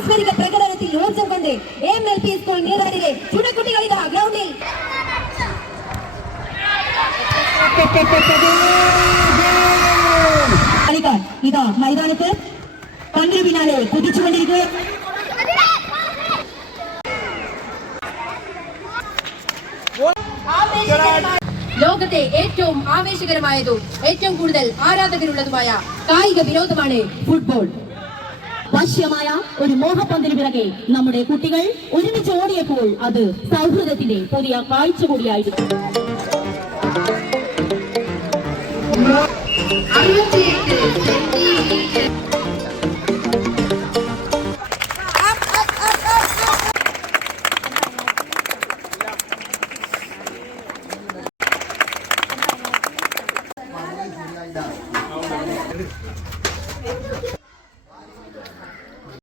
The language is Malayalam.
മാസ്മരിക പ്രകടനത്തിൽ ഊർജ്ജം കൊണ്ട് MLP സ്കൂൾ നീറാടിലെ ചുണക്കുട്ടികൾ ഇതാ ഗ്രൗണ്ടിൽ. കളിക്കാർ ഇതാ മൈതാനത്ത് പന്തിന് പിന്നാലെ കുതിച്ചുകൊണ്ടിരിക്കുക. ലോകത്തെ ഏറ്റവും ആവേശകരമായതും ഏറ്റവും കൂടുതൽ ആരാധകരുള്ളതുമായ കായിക വിനോദമാണ് ഫുട്ബോൾ. വശ്യമായ ഒരു മോഹപ്പന്തിന് പിറകെ നമ്മുടെ കുട്ടികൾ ഒരുമിച്ച് ഓടിയപ്പോൾ അത് സൗഹൃദത്തിന്റെ പുതിയ കാഴ്ച കൂടിയായിരുന്നു.